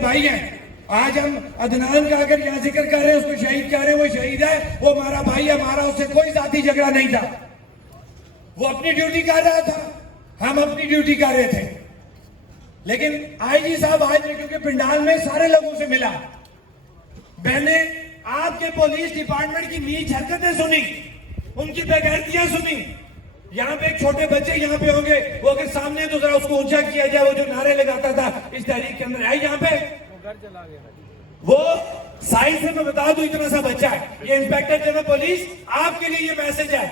بھائی ہیں. آج ہم عدنان کا اگر یہاں ذکر کر رہے ہیں, اس کو شہید کہہ رہے ہیں, وہ شہید ہے, وہ ہمارا بھائی ہے, ہمارا اس سے کوئی ذاتی جھگڑا نہیں تھا. وہ اپنی ڈیوٹی کر رہا تھا, ہم اپنی ڈیوٹی کر رہے تھے. لیکن آئی جی صاحب آج میں کیونکہ پنڈال میں سارے لوگوں سے ملا, میں نے آپ کے پولیس ڈپارٹمنٹ کی نیچ حرکتیں سنی, ان کی بےغیرتیاں سنی. یہاں پہ ایک چھوٹے بچے یہاں پہ ہوں گے, وہ اگر سامنے تو ذرا اس کو اونچا کیا جائے, وہ جو نعرے لگاتا تھا اس تحریک کے اندر ہے یہاں پہ, وہ سائز سے میں بتا دوں اتنا سا بچہ ہے. یہ انسپیکٹر جنرل پولیس آپ کے لیے یہ میسج ہے,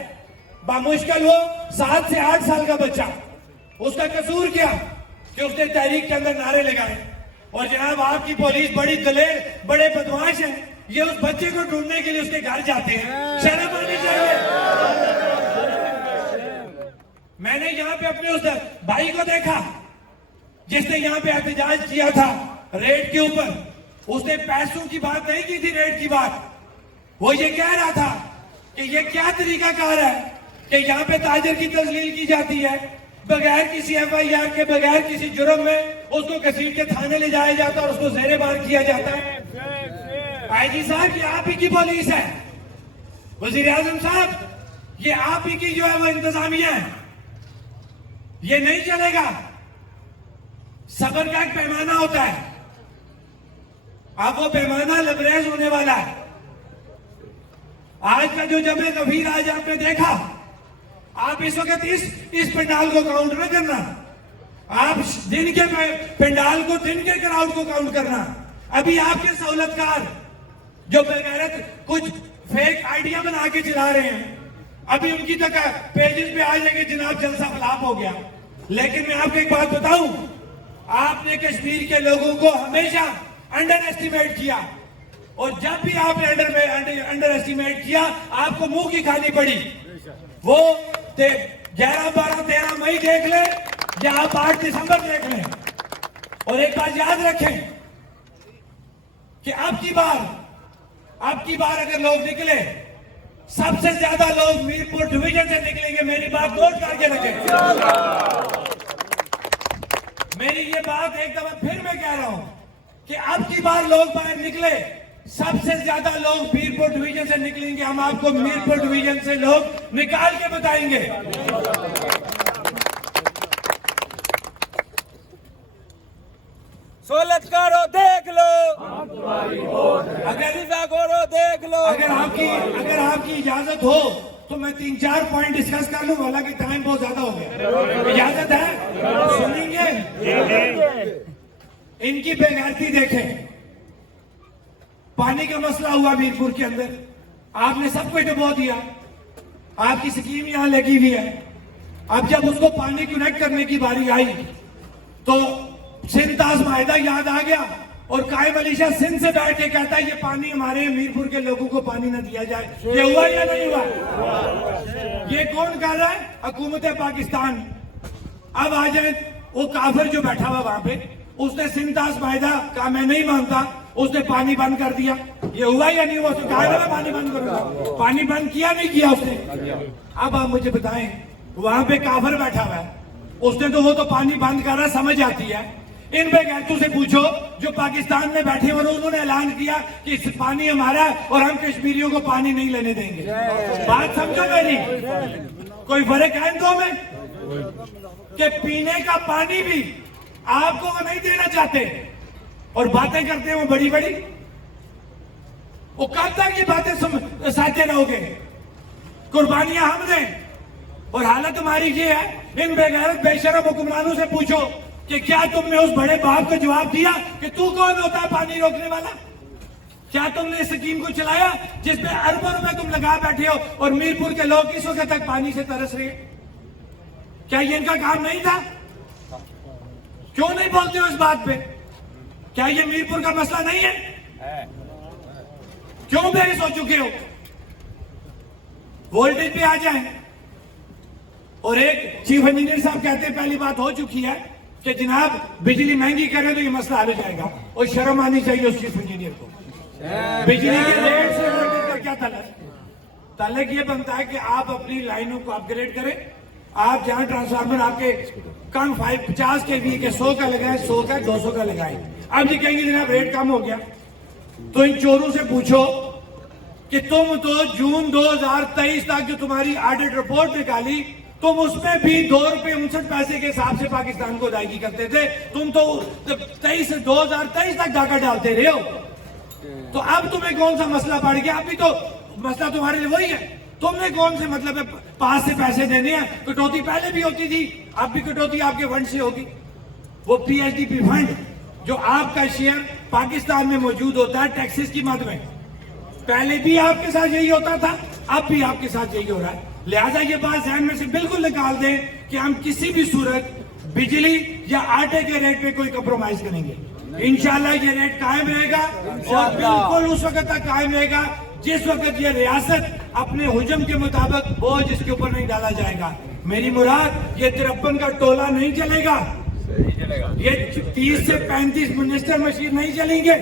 بامشکل وہ 7 سے 8 سال کا بچہ, اس کا قصور کیا کہ اس نے تحریک کے اندر نعرے لگائے. اور جناب آپ کی پولیس بڑی دلیر, بڑے بدماش ہیں, یہ اس بچے کو ڈھونڈنے کے لیے اس کے گھر جاتے ہیں. شرم آنی چاہیے. میں نے یہاں پہ اپنے اس بھائی کو دیکھا جس نے یہاں پہ احتجاج کیا تھا ریٹ کے اوپر. اس نے پیسوں کی بات نہیں کی تھی, ریٹ کی بات. وہ یہ کہہ رہا تھا کہ یہ کیا طریقہ کار ہے کہ یہاں پہ تاجر کی تذلیل کی جاتی ہے, بغیر کسی ایف آئی آر کے, بغیر کسی جرم میں اس کو گھسیٹ کے تھانے لے جایا جاتا ہے اور اس کو زیر بار کیا جاتا ہے. آئی جی صاحب یہ آپ ہی کی پولیس ہے, وزیر اعظم صاحب یہ آپ ہی کی جو ہے وہ انتظامیہ ہے. یہ نہیں چلے گا. صبر کا ایک پیمانہ ہوتا ہے, اب وہ پیمانہ لبریز ہونے والا ہے. آج کا جو جمع غفیر آج آپ نے دیکھا, آپ اس وقت اس پنڈال کو کاؤنٹ نہ کرنا, آپ دن کے پنڈال کو, دن کے کراؤڈ کو کاؤنٹ کرنا. ابھی آپ کے سہولتکار جو بغیرت کچھ فیک آئیڈیا بنا کے چلا رہے ہیں, ابھی ان کی تک پیجز پہ آ جائیں گے جناب جلسہ فلاپ ہو گیا. لیکن میں آپ کو ایک بات بتاؤں, آپ نے کشمیر کے لوگوں کو ہمیشہ انڈر ایسٹیمیٹ کیا, اور جب بھی آپ نے انڈر ایسٹیمیٹ کیا آپ کو منہ کی کھانی پڑی. وہ 11, 12, 13 مئی دیکھ لیں یا آپ 8 دسمبر دیکھ لیں. اور ایک بات یاد رکھیں کہ اب کی بار اگر لوگ نکلے, سب سے زیادہ لوگ میرپور ڈویژن سے نکلیں گے. میری بات نوٹ کر کے رکھیں. میری یہ بات ایک دفعہ پھر میں کہہ رہا ہوں کہ اب کی بار لوگ باہر نکلے, سب سے زیادہ لوگ میرپور ڈویژن سے نکلیں گے. ہم آپ کو میرپور ڈویژن سے لوگ نکال کے بتائیں گے. سہولت کارو دیکھ لو, اگر دیکھ لو. اگر آپ کی اجازت ہو تو میں 3-4 پوائنٹ ڈسکس کر لوں, حالانکہ ٹائم بہت زیادہ ہو گیا. اجازت ہے؟ سنیں گے؟ ان کی بےغیرتی دیکھیں. پانی کا مسئلہ ہوا میرپور کے اندر, آپ نے سب کو ڈبو دیا, آپ کی سکیم یہاں لگی ہوئی ہے. اب جب اس کو پانی کنیکٹ کرنے کی باری آئی تو سندھ تاز معاہدہ یاد آ گیا, اور قائم علی شاہ سندھ سے بیٹھ کے کہتا ہے یہ پانی ہمارے میرپور کے لوگوں کو پانی نہ دیا جائے. یہ ہوا یا نہیں ہوا؟ یہ کون کر رہا ہے؟ حکومت پاکستان. اب آ جائیں, وہ کافر جو بیٹھا ہوا وہاں پہ, اس نے سندھ تاز معاہدہ کہا میں نہیں مانتا, اس نے پانی بند کر دیا. یہ ہوا یا نہیں ہوا؟ اس نے کہا میں پانی بند کروں گا, پانی بند کیا نہیں کیا اس نے؟ اب آپ مجھے بتائیں, وہاں پہ کافر بیٹھا ہوا ہے, اس نے تو وہ تو پانی بند کر رہا, سمجھ آتی ہے. ان بےغیرتوں سے پوچھو جو پاکستان میں بیٹھے اور انہوں نے اعلان کیا کہ پانی ہمارا ہے اور ہم کشمیریوں کو پانی نہیں لینے دیں گے. بات سمجھو میری, کوئی فرق ہے ان دو میں کہ پینے کا پانی بھی آپ کو وہ نہیں دینا چاہتے, اور باتیں کرتے ہیں وہ بڑی بڑی. وہ کب تک یہ باتیں ساتھ رہو گے؟ قربانیاں ہم دیں, اور حالت ہماری یہ ہے. ان بےغیرت بے شرم حکمرانوں سے پوچھو کہ کیا تم نے اس بڑے باپ کو جواب دیا کہ تو کون ہوتا ہے پانی روکنے والا؟ کیا تم نے اس سکیم کو چلایا جس میں اربوں روپے تم لگا بیٹھے ہو اور میرپور کے لوگ اس وقت تک پانی سے ترس رہے ہیں؟ کیا یہ ان کا کام نہیں تھا؟ کیوں نہیں بولتے ہو اس بات پہ؟ کیا یہ میرپور کا مسئلہ نہیں ہے؟ کیوں بحث ہو چکے ہو؟ وولٹیج پہ آ جائیں. اور ایک چیف انجینئر صاحب کہتے ہیں پہلی بات ہو چکی ہے کہ جناب بجلی مہنگی کرے تو یہ مسئلہ حل ہو جائے گا, اور شرم آنی چاہیے اس چیف انجینئر کو. بجلی کے ریٹ سے وولٹیج کا کیا تعلق ہے؟ تعلق یہ بنتا ہے کہ آپ اپنی لائنوں کو اپ گریڈ کریں, آپ جہاں ٹرانسفارمر آپ کے کم 50 کے وی کے 100 کا لگائیں, 100 کا 200 کا لگائیں. اب یہ کہیں گے جناب ریٹ کم ہو گیا. تو ان چوروں سے پوچھو کہ تم تو جون 2023 تک جو تمہاری آڈٹ رپورٹ نکالی, تم اس میں بھی 2 روپے 59 پیسے کے حساب سے پاکستان کو ادائیگی کرتے تھے. تم تو 2023 تک ڈاکہ ڈالتے رہے ہو. تو اب تمہیں کون سا مسئلہ پڑ گیا؟ ابھی تو مسئلہ تمہارے لیے وہی ہے. تم نے کون سے مطلب ہے پاس سے پیسے دینے ہیں؟ کٹوتی پہلے بھی ہوتی تھی, اب بھی کٹوتی آپ کے فنڈ سے ہوگی. وہ P H D P fund جو آپ کا شیئر پاکستان میں موجود ہوتا ہے ٹیکسز کی مد میں, پہلے بھی آپ کے ساتھ یہی ہوتا تھا, اب بھی آپ کے ساتھ یہی ہو رہا ہے. لہٰذا یہ بات ذہن میں سے بالکل نکال دیں کہ ہم کسی بھی صورت بجلی یا آٹے کے ریٹ پہ کوئی کمپرومائز کریں گے. انشاءاللہ یہ ریٹ قائم رہے گا اور بالکل اس وقت تک قائم رہے گا جس وقت یہ ریاست اپنے حجم کے مطابق بوجھ اس کے اوپر نہیں ڈالا جائے گا. میری مراد یہ 53 کا ٹولہ نہیں چلے گا, یہ 30 سے 35 منسٹر مشیر نہیں چلیں گے.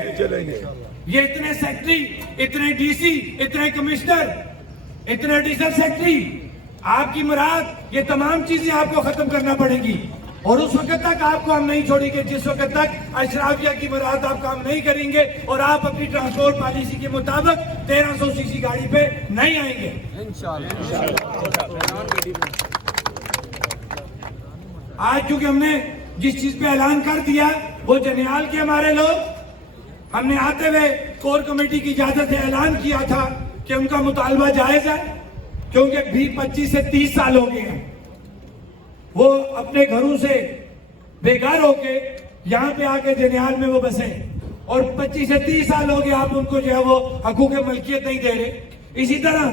یہ اتنے سیکٹری, اتنے ڈی سی, اتنے کمشنر, اتنے ایڈیشنل سیکٹری, آپ کی مراد یہ تمام چیزیں آپ کو ختم کرنا پڑے گی. اور اس وقت تک آپ کو ہم نہیں چھوڑیں گے جس وقت تک اشرافیہ کی مراد آپ کام نہیں کریں گے اور آپ اپنی ٹرانسپورٹ پالیسی کے مطابق 1300 سی سی گاڑی پہ نہیں آئیں گے. آج چونکہ ہم نے جس چیز پہ اعلان کر دیا وہ جنیال کے ہمارے لوگ, ہم نے آتے ہوئے کور کمیٹی کی اجازت سے اعلان کیا تھا کہ ان کا مطالبہ جائز ہے, کیونکہ بھی 25 سے 30 سال ہو گئے ہیں وہ اپنے گھروں سے بے گھر ہو کے یہاں پہ آ کے جنیال میں وہ بسے, اور 25 سے 30 سال ہو گئے آپ ان کو جو ہے وہ حقوق ملکیت نہیں دے رہے. اسی طرح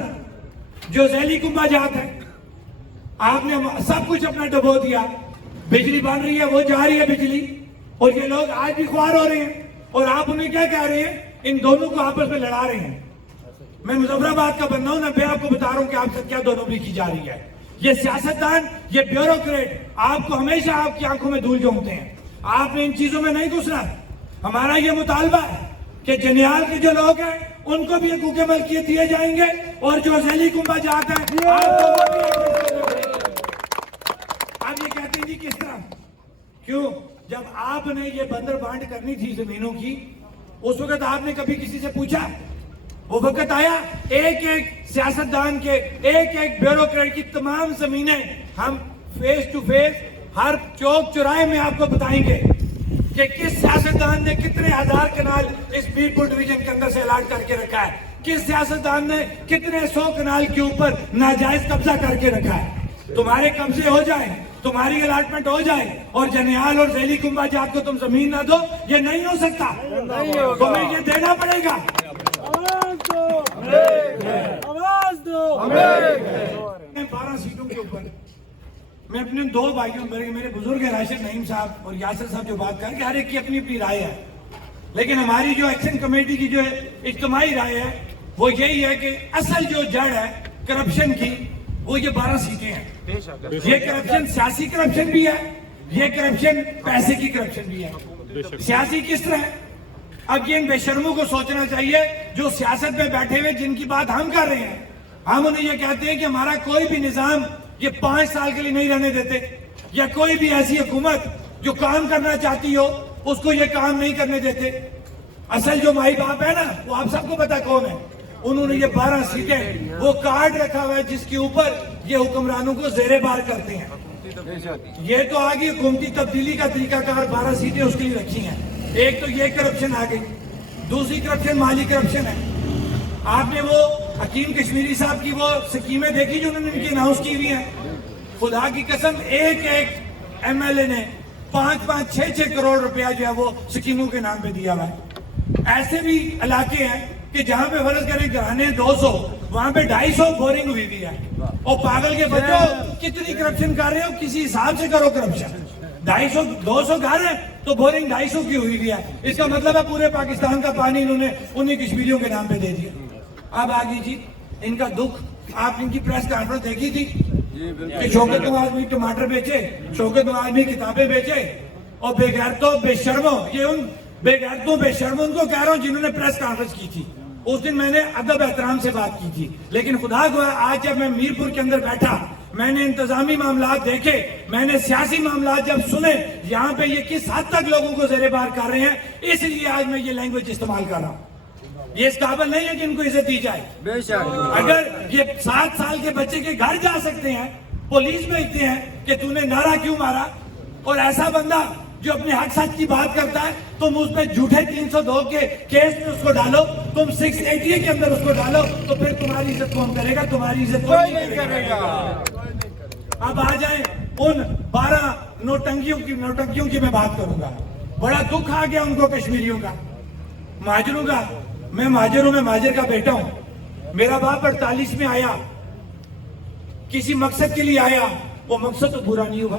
جو ذیلی کنبہ جات ہے, آپ نے سب کچھ اپنا ڈبو دیا, بجلی بن رہی ہے وہ جا رہی ہے بجلی, اور یہ لوگ آج بھی خوار ہو رہے ہیں, اور آپ انہیں کیا کہہ رہے ہیں؟ ان دونوں کو آپس میں لڑا رہے ہیں. میں مظفر آباد کا بندہ ہوں نا, میں آپ کو بتا رہا ہوں کہ آپ سے کیا دونوں بھی کی جا رہی ہے. یہ سیاستدان, یہ بیوروکریٹ آپ کو ہمیشہ آپ کی آنکھوں میں دھول جھونکتے ہیں. آپ نے ان چیزوں میں نہیں گھسنا. ہمارا یہ مطالبہ ہے کہ جنیال کے جو لوگ ہیں ان کو بھی حقوق ملکیت دیے جائیں گے, اور جو ذیلی کنبہ جات ہیں آپ کو وہ بھی. آپ یہ کہتے ہیں جی کس طرح, کیوں؟ جب آپ نے یہ بندر بانٹ کرنی تھی زمینوں کی, اس وقت آپ نے کبھی کسی سے پوچھا؟ وہ وقت آیا ایک ایک سیاستدان کے, ایک ایک بیوروکریٹ کی تمام زمینیں ہم فیس ٹو فیس ہر چوک چوراہے میں آپ کو بتائیں گے کہ کس سیاستدان نے کتنے ہزار کنال اس میرپور ڈویژن کے اندر سے الاٹ کر کے رکھا ہے, کس سیاستدان نے کتنے 100 کنال کے اوپر ناجائز قبضہ کر کے رکھا ہے. تمہارے قبضے ہو جائیں, تمہاری الاٹمنٹ ہو جائے, اور جنیال اور ذیلی کنبہ جات کو تم زمین نہ دو, یہ نہیں ہو سکتا. تمہیں یہ دینا پڑے گا. آواز دو. 12 سیٹوں کے اوپر میں اپنے 2 بھائیوں, میرے بزرگ ہیں راشد نعیم صاحب اور یاسر صاحب جو بات کر کے, ہر ایک کی اپنی اپنی رائے ہے, لیکن ہماری جو ایکشن کمیٹی کی جو اجتماعی رائے ہے وہ یہی ہے کہ اصل جو جڑ ہے کرپشن کی وہ یہ 12 سیٹیں ہیں. یہ کرپشن سیاسی کرپشن بھی ہے, یہ کرپشن پیسے کی کرپشن بھی ہے. سیاسی کس طرح ہے؟ اب یہ ان بے شرموں کو سوچنا چاہیے جو سیاست پہ بیٹھے ہوئے جن کی بات ہم کر رہے ہیں. ہم انہیں یہ کہتے ہیں کہ ہمارا کوئی بھی نظام یہ 5 سال کے لیے نہیں رہنے دیتے, یا کوئی بھی ایسی حکومت جو کام کرنا چاہتی ہو اس کو یہ کام نہیں کرنے دیتے. اصل جو مائی باپ ہے نا وہ آپ سب کو پتا کون ہے. انہوں نے یہ 12 سیٹیں وہ کارڈ رکھا ہوا ہے جس کے اوپر یہ حکمرانوں کو زیر بار کرتے ہیں. یہ تو آگے حکومتی تبدیلی کا طریقہ کار 12 سیٹیں اس کے لیے رکھی ہیں. ایک تو یہ کرپشن آ گئی, دوسری کرپشن مالی کرپشن ہے. آپ نے وہ حکیم کشمیری صاحب کی وہ سکیمیں دیکھی جو انہوں نے ان کی اناؤنس کی ہوئی ہیں؟ خدا کی قسم ایک ایک ایم ایل اے نے 5-5, 6-6 کروڑ روپیہ جو ہے وہ سکیموں کے نام پہ دیا ہوا ہے. ایسے بھی علاقے ہیں کہ جہاں پہ فرض کریں گھرانے 200, وہاں پہ 250 بورنگ ہوئی ہوئی ہے. اور پاگل کے بچوں کتنی کرپشن کر رہے ہو, کسی حساب سے کرو کرپشن. 200 گھر ہیں تو بورنگ 250 کی ہوئی ہوئی ہے. اس کا مطلب ہے پورے پاکستان کا پانی انہوں نے انہیں کشمیریوں کے نام پہ دے دیا. اب آگے جی ان کا دکھ, آپ ان کی پریس کانفرنس دیکھی تھی کہ شوکت نواز بھی ٹماٹر بیچے, شوکت نواز بھی کتابیں بیچے, اور بے غیرتوں بے شرموں, یہ ان بے غیرتوں بے شرموں کو کہہ رہا ہوں جنہوں نے پریس کانفرنس کی تھی. اس دن میں نے ادب احترام سے بات کی تھی, لیکن خدا کو آج جب میں میرپور کے اندر بیٹھا میں نے انتظامی معاملات دیکھے, میں نے سیاسی معاملات جب سنے, یہاں پہ یہ کس حد تک لوگوں کو زیر بار کر رہے ہیں, اس لیے آج میں یہ لینگویج استعمال کر رہا ہوں. یہ اس قابل نہیں ہے کہ ان کو عزت دی جائے. اگر یہ 7 سال کے بچے کے گھر جا سکتے ہیں, پولیس بھیجتے ہیں کہ تو نے نعرہ کیوں مارا, اور ایسا بندہ جو اپنے حق سچ کی بات کرتا ہے تم اس پہ جھوٹے 302 کے کیس میں اس کو ڈالو, تم 680 کے اندر اس کو ڈالو, تو پھر تمہاری عزت کون کرے گا؟ تمہاری عزت کوئی نہیں کرے گا. اب آ جائیں ان 12 نوٹنکیوں کی میں بات کروں گا. بڑا دکھ آ گیا ان کو کشمیریوں کا, مہاجروں کا. میں مہاجر ہوں, میں مہاجر کا بیٹا ہوں. میرا باپ 48 میں آیا, کسی مقصد کے لیے آیا, وہ مقصد تو پورا نہیں ہوا.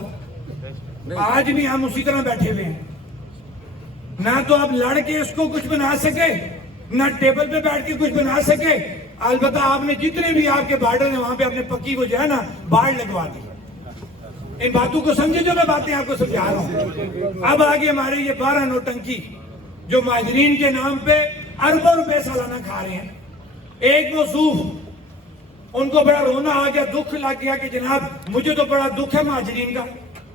آج بھی ہم اسی طرح بیٹھے ہوئے ہیں. نہ تو آپ لڑ کے اس کو کچھ بنا سکے, نہ ٹیبل پہ بیٹھ کے کچھ بنا سکے. البتہ آپ نے جتنے بھی آپ کے بارڈر ہیں وہاں پہ اپنے پکی کو جو ہے نا باڑ لگوا دی. ان باتوں کو سمجھے جو میں باتیں آپ کو سمجھا رہا ہوں. اب آگے ہمارے یہ 12 نوٹنکی جو مہاجرین کے نام پہ اربوں روپے سالانہ کھا رہے ہیں. ایک موصوف, ان کو بڑا رونا آ گیا, دکھ لگ گیا کہ جناب مجھے تو بڑا دکھ ہے مہاجرین کا.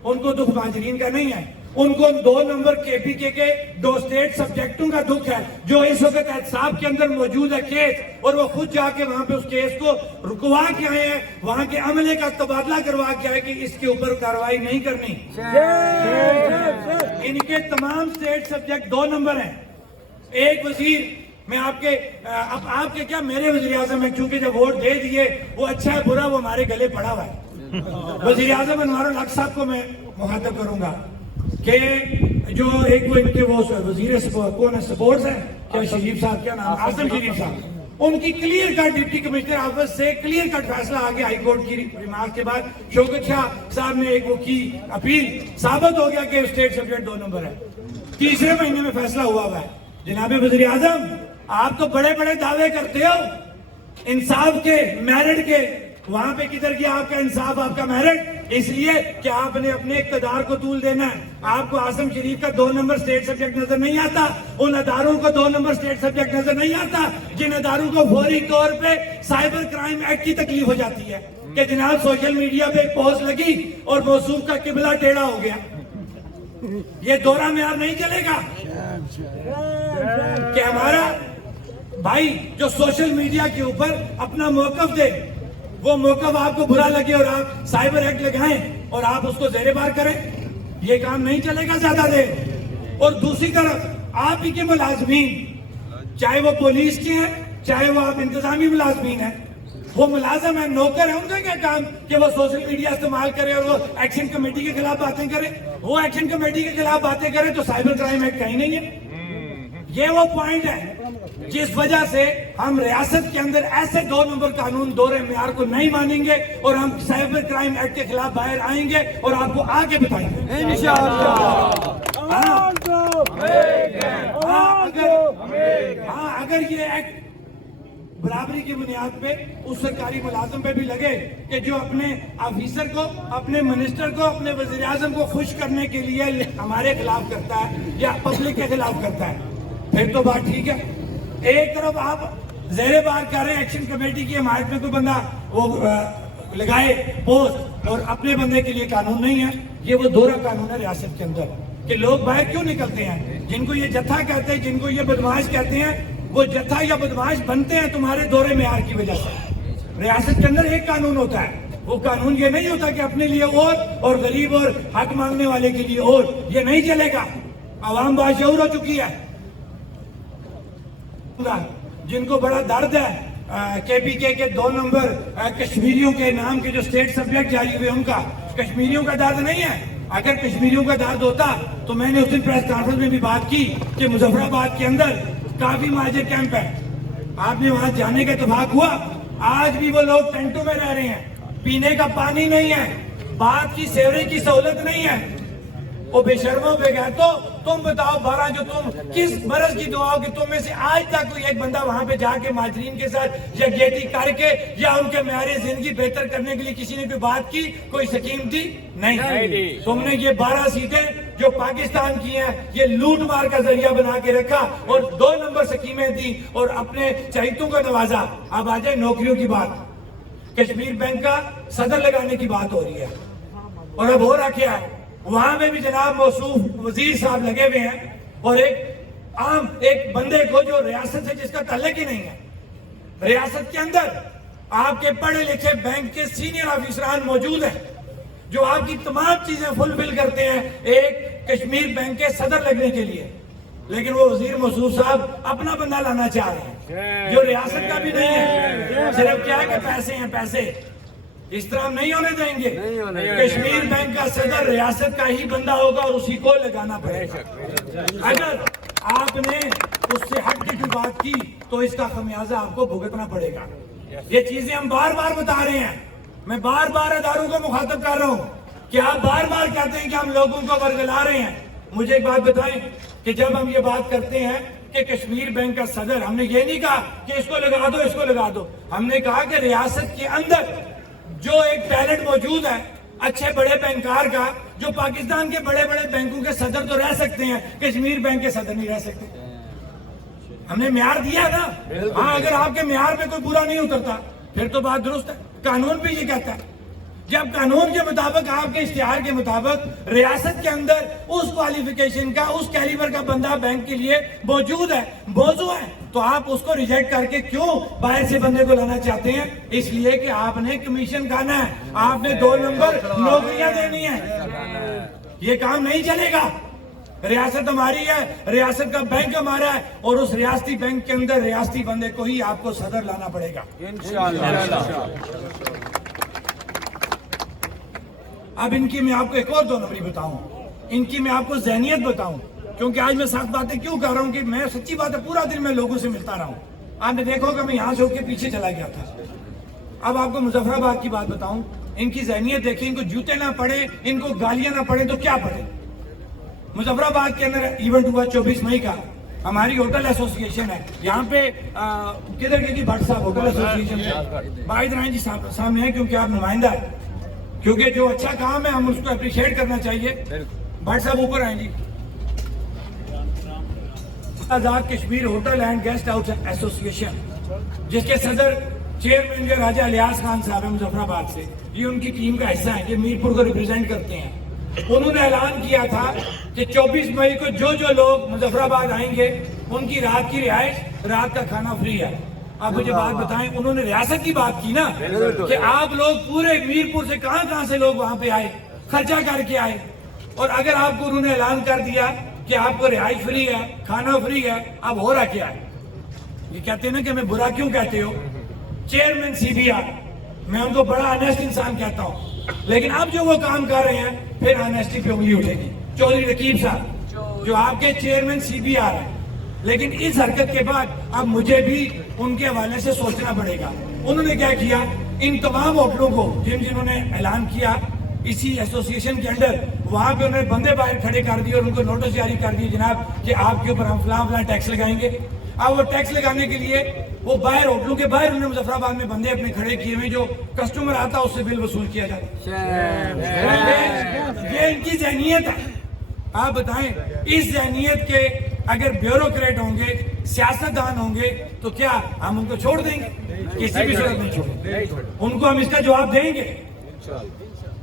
ان کو دکھ مہاجرین کا نہیں ہے, ان کو 2 نمبر KPK کے 2 اسٹیٹ سبجیکٹوں کا دکھ ہے جو اس وقت احتساب کے اندر موجود ہے کیس, اور وہ خود جا کے وہاں پہ اس کیس کو رکوا کے آئے ہیں, وہاں کے عملے کا تبادلہ کروا کے آئے کہ اس کے اوپر کارروائی نہیں کرنی. ان کے تمام اسٹیٹ سبجیکٹ 2 نمبر ہیں. ایک وزیر, میں آپ کے کیا میرے وزیر اعظم ہیں, چونکہ جب ووٹ دے دیے وہ اچھا ہے برا وہ ہمارے گلے پڑا ہوا ہے. وزیر اعظم انوار الحق صاحب کو میں مخاطب کروں گا کہ جو ایک وہ ان کے وہ وزیر سپورٹس ہیں, کیا شریف صاحب, کیا نام, عاصم شریف صاحب, ان کی clear cut deputy commissioner office سے کلیئر کٹ فیصلہ آ گیا ہائی کورٹ کی ریمارک کے بعد. شوکت شاہ صاحب نے ایک وہ کی اپیل, ثابت ہو گیا کہ اسٹیٹ سبجیکٹ 2 نمبر ہے. 3رے مہینے میں فیصلہ ہوا ہے. جناب وزیر اعظم, آپ تو بڑے بڑے دعوے کرتے ہو انصاف کے, میرٹ کے, وہاں پہ کدھر گیا آپ کا انصاف, آپ کا میرٹ؟ اس لیے کہ آپ نے اپنے اقتدار کو طول دینا ہے. آپ کو عاصم شریف کا 2 نمبر اسٹیٹ سبجیکٹ نظر نہیں آتا, ان اداروں کو 2 نمبر اسٹیٹ سبجیکٹ نظر نہیں آتا جن اداروں کو فوری طور پہ سائبر کرائم ایکٹ کی تکلیف ہو جاتی ہے کہ جناب سوشل میڈیا پہ ایک پوسٹ لگی اور موصوف کا قبلہ ٹیڑھا ہو گیا. یہ دورہ میں آپ نہیں چلے گا کہ ہمارا بھائی جو سوشل میڈیا کے اوپر اپنا موقف دے, وہ موقف آپ کو برا لگے اور آپ سائبر ایکٹ لگائیں اور آپ اس کو زیر بار کریں. یہ کام نہیں چلے گا زیادہ دیر. اور دوسری طرف آپ ہی کے ملازمین, چاہے وہ پولیس کے ہیں چاہے وہ آپ انتظامی ملازمین ہیں, وہ ملازم ہیں, نوکر ہیں, ان کا کیا کام کہ وہ سوشل میڈیا استعمال کرے اور وہ ایکشن کمیٹی کے خلاف باتیں کرے. وہ ایکشن کمیٹی کے خلاف باتیں کرے تو سائبر کرائم ایکٹ کہیں نہیں ہے. یہ وہ پوائنٹ ہے جس وجہ سے ہم ریاست کے اندر ایسے 2 نمبر قانون دورے معیار کو نہیں مانیں گے اور ہم سائبر کرائم ایکٹ کے خلاف باہر آئیں گے اور آپ کو آگے بتائیں گے انشاءاللہ. اگر یہ ایکٹ برابری کی بنیاد پہ اس سرکاری ملازم پہ بھی لگے کہ جو اپنے آفیسر کو, اپنے منسٹر کو, اپنے وزیر اعظم کو خوش کرنے کے لیے ہمارے خلاف کرتا ہے یا پبلک کے خلاف کرتا ہے, پھر تو بات ٹھیک ہے. ایک طرف آپ زیر بار کر رہے ہیں ایکشن کمیٹی کی حمایت میں کوئی بندہ وہ لگائے پوسٹ اور اپنے بندے کے لیے قانون نہیں ہے. یہ وہ دورہ قانون ہے ریاست کے اندر کہ لوگ باہر کیوں نکلتے ہیں. جن کو یہ جتھا کہتے ہیں, جن کو یہ بدماش کہتے ہیں, وہ جتھا یا بدماش بنتے ہیں تمہارے دورے معیار کی وجہ سے. ریاست کے اندر ایک قانون ہوتا ہے, وہ قانون یہ نہیں ہوتا کہ اپنے لیے اور غریب اور حق مانگنے والے کے لیے اور. یہ نہیں چلے گا. عوام باشعور ہو چکی ہے. جن کو بڑا درد ہے KPK کے 2 نمبر کشمیریوں کے نام کے جو اسٹیٹ سبجیکٹ جاری ہوئے, ان کا کشمیریوں کا درد نہیں ہے. اگر کشمیریوں کا درد ہوتا تو میں نے اس دن پریس کانفرنس میں بھی بات کی کہ مظفر آباد کے اندر کافی مہاجر کیمپ ہے. آپ نے وہاں جانے کا اتفاق ہوا, آج بھی وہ لوگ ٹینٹوں میں رہ رہے ہیں, پینے کا پانی نہیں ہے, بات کی سیوریج کی سہولت نہیں ہے. وہ بے شرموں پہ گئے تو تم بتاؤ 12 جو تم کس مرض کی دعا ہو کہ تم میں سے آج تک کوئی ایک بندہ وہاں پہ جا کے مہاجرین کے ساتھ یکجہتی کر کے یا ان کے معیار زندگی بہتر کرنے کے لیے کسی نے کوئی بات کی, کوئی سکیم دی؟ نہیں. تم نے یہ 12 سیٹیں جو پاکستان کی ہیں یہ لوٹ مار کا ذریعہ بنا کے رکھا اور 2 نمبر سکیمیں دی اور اپنے چہیتوں کو نوازا. اب آ جائے نوکریوں کی بات. کشمیر بینک کا صدر لگانے کی بات ہو رہی ہے، اور اب ہو رہا کیا ہے، وہاں میں بھی جناب موصوف وزیر صاحب لگے ہوئے ہیں، اور ایک بندے کو جو ریاست سے جس کا تعلق ہی نہیں ہے، ریاست کے اندر آپ کے پڑھے لکھے بینک کے سینئر آفیسران موجود ہیں جو آپ کی تمام چیزیں فلفل کرتے ہیں ایک کشمیر بینک کے صدر لگنے کے لیے، لیکن وہ وزیر موصوف صاحب اپنا بندہ لانا چاہ رہے ہیں جو ریاست کا بھی نہیں ہے، صرف کیا ہے کہ پیسے ہیں پیسے، اس طرح ہم نہیں ہونے دیں گے۔ کشمیر بینک کا صدر ریاست کا ہی بندہ ہوگا اور اسی کو لگانا پڑے گا۔ اگر آپ نے اس سے ہٹ کے کوئی بات کی تو اس کا خمیازہ آپ کو بھگتنا پڑے گا۔ یہ چیزیں ہم بار بار بتا رہے ہیں، میں بار بار اداروں کو مخاطب کر رہا ہوں کہ آپ بار بار کہتے ہیں کہ ہم لوگوں کو ورگلا رہے ہیں۔ مجھے ایک بات بتائیں کہ جب ہم یہ بات کرتے ہیں کہ کشمیر بینک کا صدر، ہم نے یہ نہیں کہا کہ اس کو لگا دو اس کو لگا دو، ہم نے کہا کہ ریاست کے اندر جو ایک ٹیلنٹ موجود ہے اچھے بڑے بینکار کا، جو پاکستان کے بڑے بڑے بینکوں کے صدر تو رہ سکتے ہیں، کشمیر بینک کے صدر نہیں رہ سکتے۔ ہم نے معیار دیا نا، ہاں اگر آپ کے معیار میں کوئی پورا نہیں اترتا پھر تو بات درست ہے، قانون بھی یہ کہتا ہے۔ جب قانون کے مطابق آپ کے اشتہار کے مطابق ریاست کے اندر اس کوالیفیکیشن کا اس کیلیبر کا بندہ بینک کے لیے موجود ہے، موضوع ہے، تو آپ اس کو ریجیکٹ کر کے کیوں باہر سے بندے کو لانا چاہتے ہیں؟ اس لیے کہ آپ نے کمیشن کھانا ہے، آپ نے 2 نمبر نوکریاں دینی ہیں۔ یہ کام نہیں چلے گا۔ ریاست ہماری ہے، ریاست کا بینک ہمارا ہے، اور اس ریاستی بینک کے اندر ریاستی بندے کو ہی آپ کو صدر لانا پڑے گا۔ اب ان کی میں آپ کو ایک اور 2 نمبری بتاؤں، ان کی میں آپ کو ذہنیت بتاؤں، کیونکہ آج میں 7 باتیں کیوں کر رہا ہوں کہ میں سچی بات ہے پورا دن میں لوگوں سے ملتا رہا ہوں۔ آپ نے دیکھو کہ میں یہاں سے ہو کے پیچھے چلا گیا تھا۔ اب آپ کو مظفر آباد کی بات بتاؤں، ان کی ذہنیت دیکھیں، ان کو جوتے نہ پڑے، ان کو گالیاں نہ پڑے تو کیا پڑے۔ مظفر آباد کے اندر ایونٹ ہوا 24 مئی کا، ہماری ہوٹل ایسوسیشن ہے یہاں پہ، کدھر گئی بھٹ صاحب ہوٹل ایسوسیشن سے باہر رائن جی سامنے ہیں کیونکہ آپ نمائندہ ہیں، کیونکہ جو اچھا کام ہے ہم اس کو اپریشیٹ کرنا چاہیے۔ بھٹ صاحب اوپر آئیں جی۔ Azad Kashmir hotel and guest house association, جس کے صدر چیئرمین جو راجہ الیاس خان صاحب ہیں مظفر آباد سے، یہ ان کی ٹیم کا حصہ ہے، یہ میرپور کو ریپرزینٹ کرتے ہیں۔ انہوں نے اعلان کیا تھا کہ 24 مئی کو جو لوگ مظفر آباد آئیں گے ان کی رات کی رہائش، رات کا کھانا فری ہے۔ آپ مجھے بات بتائیں، انہوں نے ریاست کی بات کی نا کہ آپ لوگ پورے میرپور سے کہاں سے لوگ وہاں پہ آئے، خرچہ کر کے آئے، اور اگر آپ کو انہوں نے اعلان کر دیا کہ آپ کو رہائش فری ہے، کھانا فری ہے، اب ہو رہا کیا ہے؟ یہ کہتے ہیں نا کہ میں برا کیوں کہتے ہو، چیئرمین سی بی آر، میں ان کو بڑا آنیسٹ انسان کہتا ہوں، لیکن اب جو وہ کام کر رہے ہیں پھر آنیسٹی پہ انگلی اٹھے گی۔ چودھری رقیب صاحب جو آپ کے چیئرمین سی بی آر ہیں، لیکن اس حرکت کے بعد اب مجھے بھی ان کے حوالے سے سوچنا پڑے گا۔ انہوں نے کیا کیا، ان تمام ہوٹلوں کو جنہوں نے اعلان کیا اسی ایسوسیشن کے اندر، وہاں پہ انہوں نے بندے باہر کھڑے کر دیے اور ان کو نوٹس جاری کر دیے جناب کہ آپ کے اوپر ہم فلاں ٹیکس لگائیں گے۔ اب وہ ٹیکس لگانے کے لیے وہ باہر ہوٹلوں کے باہر انہوں نے مظفر آباد میں بندے اپنے کھڑے کیے ہوئے، جو کسٹمر آتا اس سے بل وصول کیا جاتا۔ یہ ان کی ذہنیت ہے۔ آپ بتائیں اس ذہنیت کے اگر بیوروکریٹ ہوں گے، سیاستدان ہوں گے تو کیا ہم ان کو چھوڑ دیں گے؟ کسی بھی صورت نہیں چھوڑیں گے، ان کو ہم اس کا جواب دیں گے۔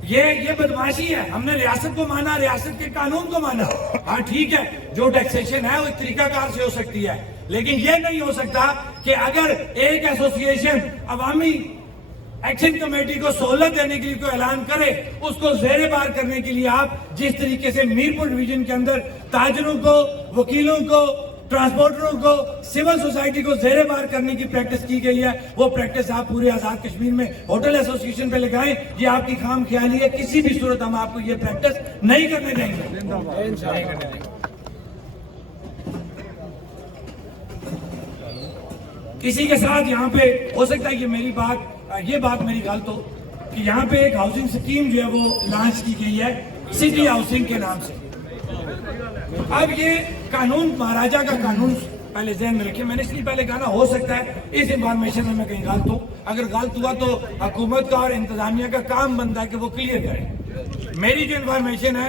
یہ بدماشی ہے۔ ہم نے ریاست کو مانا، ریاست کے قانون کو مانا، ہاں ٹھیک ہے جو ٹیکسیشن ہے وہ ایک طریقہ کار سے ہو سکتی ہے، لیکن یہ نہیں ہو سکتا کہ اگر ایک ایسوسیشن عوامی ایکشن کمیٹی کو سہولت دینے کے لیے کوئی اعلان کرے، اس کو زیر بار کرنے کے لیے آپ جس طریقے سے میرپور ڈویژن کے اندر تاجروں کو، وکیلوں کو، ٹرانسپورٹروں کو، سول سوسائٹی کو زیر بار کرنے کی پریکٹس کی گئی ہے، وہ پریکٹس آپ پورے آزاد کشمیر میں ہوٹل ایسوسیشن پہ لگائیں۔ یہ آپ کی خام خیالی ہے، کسی بھی صورت ہم آپ کو یہ پریکٹس نہیں کرنے دیں گے۔ اسی کے ساتھ یہاں پہ ہو سکتا ہے یہ بات میری غلط ہو کہ یہاں پہ ایک ہاؤسنگ سکیم جو ہے وہ لانچ کی گئی ہے سٹی ہاؤسنگ کے نام سے۔ اب یہ قانون مہاراجہ کا قانون پہلے ذہن میں رکھیں، میں نے اس لیے پہلے کہا ہو سکتا ہے اس انفارمیشن میں کہیں غلط ہوں، اگر غلط ہوا تو حکومت کا اور انتظامیہ کا کام بنتا ہے کہ وہ کلیئر کرے۔ میری جو انفارمیشن ہے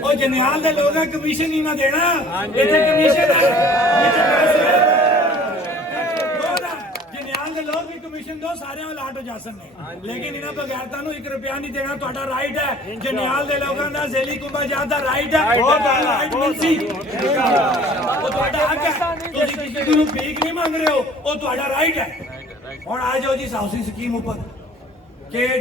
ਉਹ ਜਨਿਆਲ ਦੇ ਲੋਕਾਂ ਕਮਿਸ਼ਨ ਨਹੀਂ ਨਾ ਦੇਣਾ, ਇੱਥੇ ਕਮਿਸ਼ਨ ਹੈ, ਇੱਥੇ ਪੈਸੇ ਹੈ। ਜਨਿਆਲ ਦੇ ਲੋਕ ਵੀ ਕਮਿਸ਼ਨ ਦੋ, ਸਾਰਿਆਂ ਨੂੰ ਲਾਟ ਹੋ ਜਾਸਨ ਨੇ, ਲੇਕਿਨ ਇਹਨਾਂ ਬਗੈਰਤਾਂ ਨੂੰ 1 ਰੁਪਿਆ ਨਹੀਂ ਦੇਣਾ। ਤੁਹਾਡਾ ਰਾਈਟ ਹੈ। ਜਨਿਆਲ ਦੇ ਲੋਕਾਂ ਦਾ ਜ਼ੇਲੀ ਕੁੰਭਾਜਾਤ ਦਾ ਰਾਈਟ ਹੈ, ਉਹ ਰਾਈਟ ਮਿਲਸੀ, ਉਹ ਤੁਹਾਡਾ ਹੱਕ ਹੈ। ਤੁਸੀਂ ਕਿਸੇ ਨੂੰ ਭੀਖ ਨਹੀਂ ਮੰਗ ਰਹੇ ਹੋ, ਉਹ ਤੁਹਾਡਾ ਰਾਈਟ ਹੈ। ਹੁਣ ਆ ਜਾਓ ਜੀ ਹਾਊਸਿੰਗ ਸਕੀਮ ਉੱਪਰ ਕਿ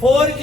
4G